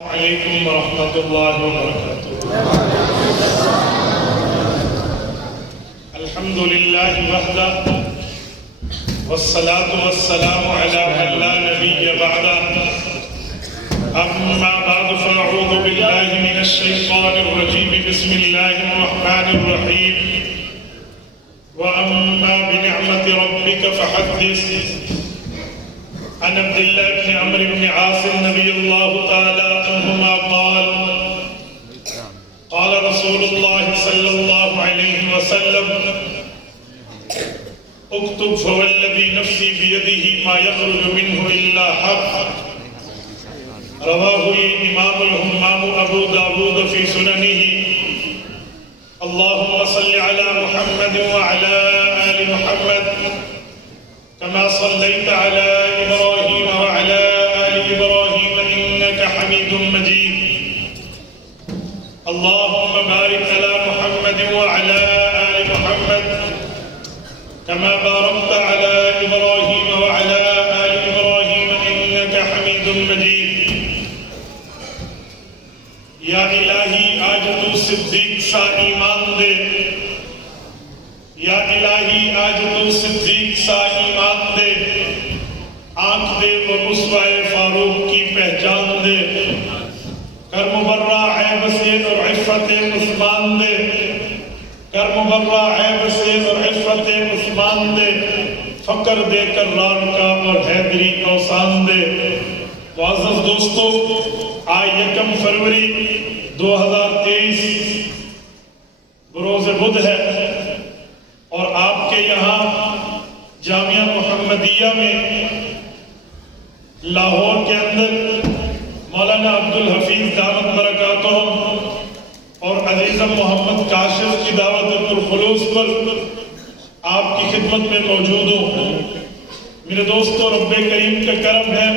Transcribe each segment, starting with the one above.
علیکم ورحمۃ اللہ وبرکاتہ۔ الحمد للہ وحدہ والصلاة والسلام علی من لا نبی بعدہ، اما بعد فاعوذ باللہ من الشیطان الرجیم، بسم اللہ الرحمن الرحیم، واما بنعمت ربک فحدث۔ عن عبد الله بن عمرو بن عاص رضي الله تعالى عنهما قال قال رسول الله صلى الله عليه وسلم اكتب فوالذي نفسي بيده ما يخرج منه إلا حق، رواه الإمام الهمام أبو داود في سننه۔ اللهم صل على محمد وعلى آل محمد كما صليت على إبراهيم وعلى آل إبراهيم إنك حميد مجيد۔ اللهم بارك على محمد وعلى آل محمد كما باركت على إبراهيم وعلى آل إبراهيم إنك حميد مجيد۔ یا الہی آج تو صدیق سا ایمان دے، یا الہی آج تو صدیق سا ایمان دے، آنکھ دے وہ رسوائے فاروق کی پہچان دے، کر مبرہ عیب سے اور عفت عثمان دے، کر مبرہ عیب سے اور عفت عثمان دے، فقر دے کرار کا اور حیدری اوسان دے۔ معزز دوستو، آج 1 فروری 2023 بروز بدھ ہے، اور آپ کے یہاں جامعہ محمدیہ میں لاہور کے اندر مولانا عبدالحفیظ دامت برکاتہم اور عزیزم محمد کاشف کی دعوت پرخلوص پر آپ کی خدمت میں موجود ہوں۔ میرے دوستو، رب کریم کا کرم ہے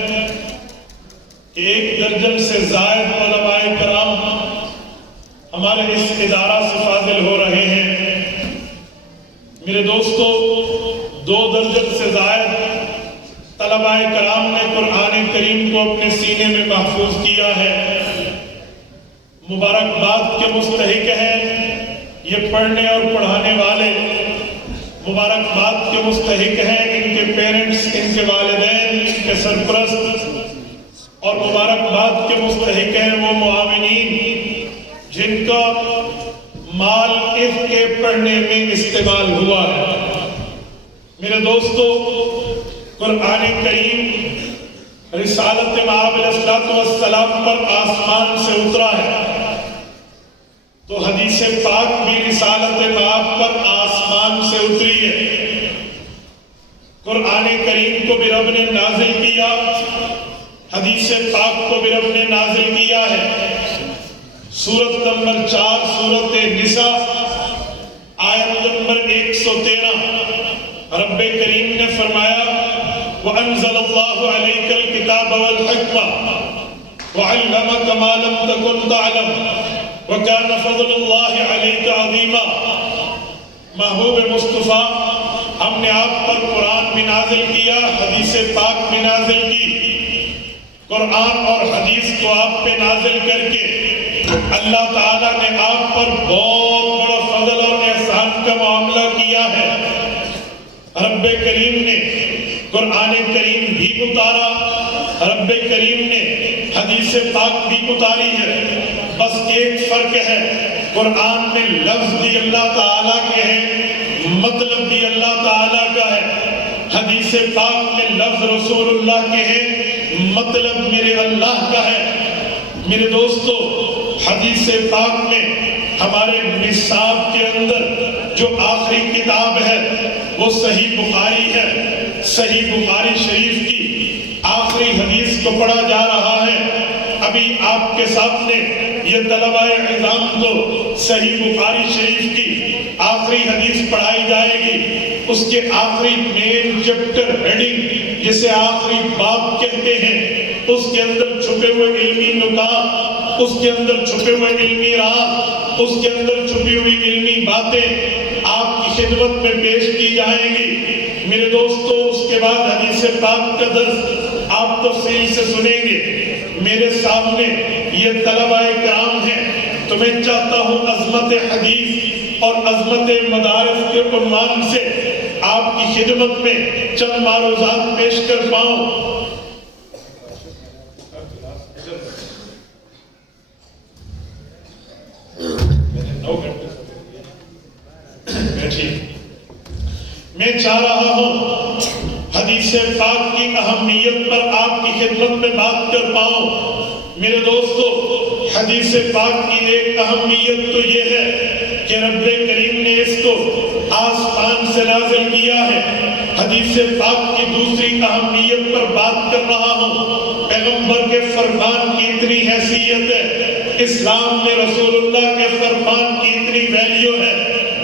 کہ 1 درجن سے زائد علماء کرام ہمارے اس ادارہ سے فاضل ہو رہے ہیں۔ میرے دوستو، 2 درجن سے زائد طلباء کرام نے قرآن کریم کو اپنے سینے میں محفوظ کیا ہے۔ مبارکباد کے مستحق ہیں یہ پڑھنے اور پڑھانے والے، مبارکباد کے مستحق ہیں ان کے پیرنٹس، ان کے والدین، ان کے سرپرست، اور مبارکباد کے مستحق ہیں وہ معاونین جن کا مال اس کے پڑھنے میں استعمال ہوا ہے۔ میرے دوستو، قرآن کریم رسالت مآب علیہ السلام پر آسمان سے اترا ہے، تو حدیث پاک بھی رسالت مآب پر آسمان سے اتری ہے۔ قرآن کریم کو بھی رب نے نازل کیا، حدیث پاک کو بھی رب نے نازل کیا ہے۔ سورت نمبر 4 سورت نساء آیت نمبر 113 رب کریم نے فرمایا، وَأَنزَلَ اللَّهُ عَلَيْكَ الْكِتَابَ وَالْحِكْمَةَ وَعَلَّمَكَ مَا لَمْ تَكُنْ تَعْلَمُ وَكَانَ فَضْلُ اللَّهِ عَلَيْكَ عَظِيمًا۔ محبوب مصطفیٰ، ہم نے آپ پر قرآن بھی نازل کیا، حدیث پاک بھی نازل کی۔ قرآن اور حدیث کو آپ پہ نازل کر کے اللہ تعالیٰ نے آپ پر بہت بڑا فضل اور احسان کا معاملہ کیا ہے۔ رب کریم نے قرآن کریم بھی اتارا، رب کریم نے حدیث پاک بھی اتاری ہے، بس ایک فرق ہے، قرآن میں لفظ بھی اللہ تعالیٰ کے ہیں، مطلب بھی اللہ تعالیٰ کا ہے۔ حدیث پاک میں لفظ رسول اللہ کے ہیں، مطلب میرے اللہ کا ہے۔ میرے دوستو، حدیث پاک میں ہمارے نصاب کے اندر جو آخری کتاب ہے وہ صحیح بخاری ہے۔ صحیح بخاری شریف کی آخری حدیث کو پڑھا جا رہا ہے۔ ابھی آپ کے سامنے یہ طلباء عظام کو صحیح بخاری شریف کی آخری حدیث پڑھائی جائے گی۔ اس کے آخری مین چیپٹر ہیڈنگ جسے آخری باب کہتے ہیں، اس کے اندر چھپے ہوئے علمی نکات، اس کے اندر چھپے ہوئے علمی راز، اس کے اندر چھپی ہوئی علمی باتیں آپ کی خدمت میں پیش کی جائیں گی۔ میرے دوستو، اس کے بعد حدیث پاک کا درس آپ تفصیل سے سنیں گے۔ میرے سامنے یہ طلبہ کرام ہیں، تو میں چاہتا ہوں عظمت حدیث اور عظمت مدارس کے عنوان سے آپ کی خدمت میں چند معروضات پیش کر پاؤں۔ میں چاہ رہا ہوں حدیث پاک کی اہمیت پر آپ کی خدمت میں بات کر پاؤں۔ میرے دوستو، حدیث پاک کی ایک اہمیت تو یہ ہے کہ رب کریم نے اس کو آسمان سے نازل کیا ہے۔ حدیث پاک کی دوسری اہمیت پر بات کر رہا ہوں۔ پیغمبر کے فرمان کی اتنی حیثیت ہے، اسلام میں رسول اللہ کے فرمان کی اتنی ویلیو ہے۔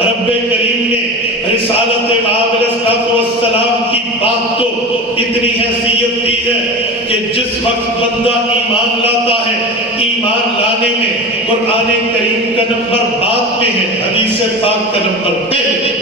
رب کریم نے رسالت مآب علیہ السلام کی بات تو اتنی حیثیت دی ہے کہ جس وقت بندہ ایمان لاتا ہے، ایمان لانے میں قرآن کریم کا نمبر بعد میں ہے، حدیث پاک کا نمبر پہلے۔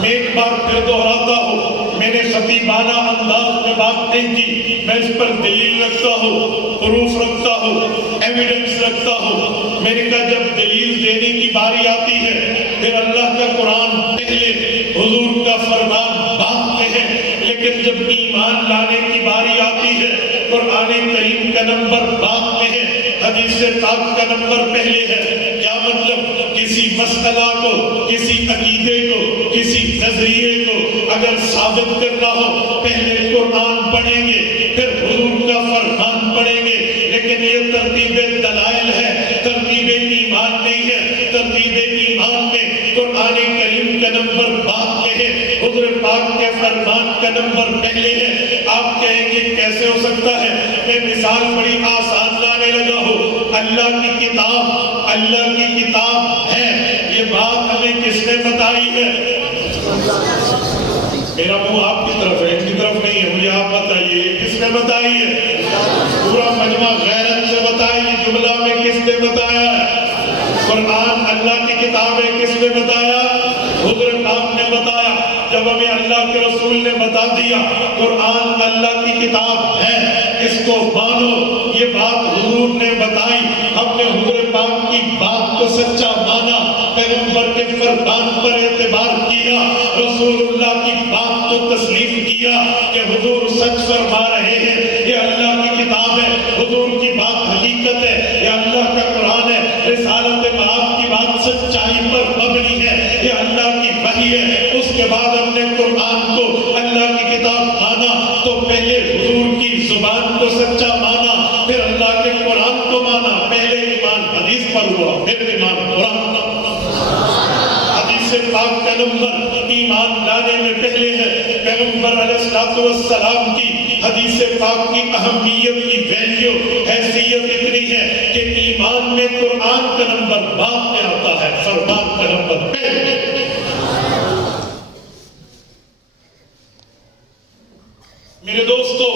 میں ایک بار پھر دہراتا ہوں، میں نے خطیبانہ انداز میں بات نہیں کی، میں اس پر دلیل رکھتا ہوں، پروف رکھتا ہوں، ایویڈنس رکھتا ہوں۔ میں نے کہا جب دلیل دینے کی باری آتی ہے پھر اللہ کا قرآن پہلے، حضور کا فرمان بعد میں ہے، لیکن جب ایمان لانے کی باری آتی ہے قرآن کریم کا نمبر بعد میں ہے، حدیث پاک کا نمبر پہلے ہے۔ کیا مطلب؟ کسی مسئلہ کو، کسی عقیدے کو، کسی نظریے کو اگر ثابت کرنا ہو پہلے قرآن پڑھیں گے پھر حضور کا فرمان پڑھیں گے، لیکن یہ ترتیب دلائل ہے، ترتیب ایمان نہیں ہے۔ ترتیب ایمان میں قرآن کریم کا نمبر بعد میں ہے، حضور پاک کے فرمان کا نمبر پہلے ہے۔ آپ کہیں گے کیسے ہو سکتا ہے؟ میں مثال بڑی آسان لانے لگا ہوں۔ اللہ کی کتاب ہے، یہ بات ہمیں کس نے بتائی ہے؟ میرا منہ آپ کی طرف ہے، ان کی طرف نہیں ہے، مجھے آپ بتائیے کس نے بتائی ہے؟ پورا مجمع غیرت سے بتائیے، جملہ میں کس نے بتایا ہے؟ قرآن اللہ کی کتاب ہے، کس نے بتایا؟ حضور پاک نے بتایا۔ جب ہمیں اللہ کے رسول نے بتا دیا قرآن اللہ کی کتاب ہے، اس کو مانو، یہ بات حضور نے بتائی، ہم نے حضور پاک کی بات کو سچا مانا، پیغمبر کے فرمان پر اعتبار کیا، رسول اللہ کی بات کو تسلیم کیا کہ حضور سچ فرما رہے ہیں، یہ اللہ کی کتاب ہے، حضور کی بات حقیقت ہے، یہ اللہ کا قرآن ہے، رسالت مآب کی بات سچائی پر مبنی ہے، یہ اللہ کی وحی ہے۔ اس کے بعد ہم نے قرآن کو اللہ کی کتاب مانا تو پہلے حضور کی زبان کو سچا مانا، پھر اللہ کے قرآن کو مانا۔ پہلے ایمان حدیث پر ہوا، پھر ایمان قرآن۔ حدیث پاک کا نمبر ایمان لانے میں پہلے ہے۔ پیغمبر علیہ السلام کی حدیث پاک کی اہمیت کی ویلیو، حیثیت اتنی ہے کہ ایمان میں قرآن کا نمبر بعد میں آتا ہے، فرمان کا نمبر پہلے۔ میرے دوستو،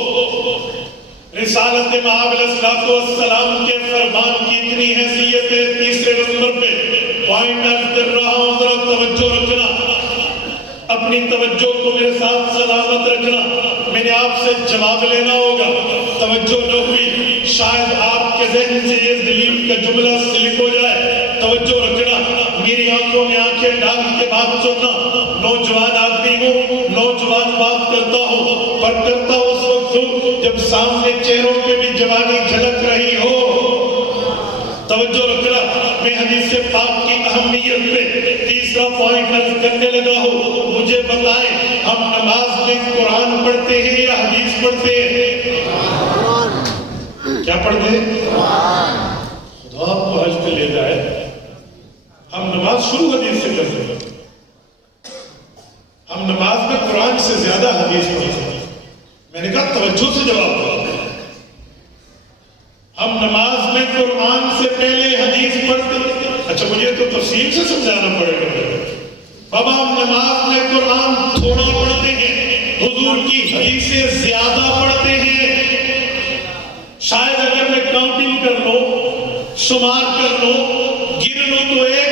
رسالت مآب علیہ السلام کے فرمان کی اتنی حیثیت ہے، تیسرے نمبر پہ پوائنٹ عرض کر رہا ہوں، ذرا توجہ رکھنا، اپنی توجہ کو میرے ساتھ سلامت رکھنا، میں نے آپ سے جواب لینا ہوگا۔ توجہ نہ ہوئی شاید آپ کے ذہن سے یہ دلیل کا جملہ سلپ ہو جائے، توجہ رکھنا، میری آنکھوں میں آنکھیں ڈال کے بات سننا۔ نوجوان آدمی ہوں، نوجوان بات کرتا ہوں، پر کرتا اس وقت ہوں جب سامنے چہروں پہ بھی جوانی جھلک رہی ہو۔ توجہ رکھنا، میں حدیث پاک کی اہمیت پہ تیسرا پوائنٹ عرض کرنے لگا ہوں۔ مجھے بتائیں، ہم نماز میں قرآن پڑھتے ہیں یا حدیث پڑھتے ہیں؟ کیا پڑھتے ہیں؟ خدا آپ کو حج پہ لے جائے، ہم نماز شروع حدیث سے کرتے ہیں، ہم نماز میں قرآن سے زیادہ حدیث پڑھتے ہیں۔ میں نے کہا توجہ سے جواب دو، ہم نماز میں قرآن سے پہلے حدیث پڑھتے ہیں۔ اچھا مجھے تو تفصیل سے سمجھانا پڑے گا۔ بابا ہم نماز میں قرآن تھوڑا پڑھتے ہیں، حضور کی حدیثیں زیادہ پڑھتے ہیں۔ شاید اگر میں کاؤنٹنگ کر لوں، شمار کر لوں، گن لوں تو ایک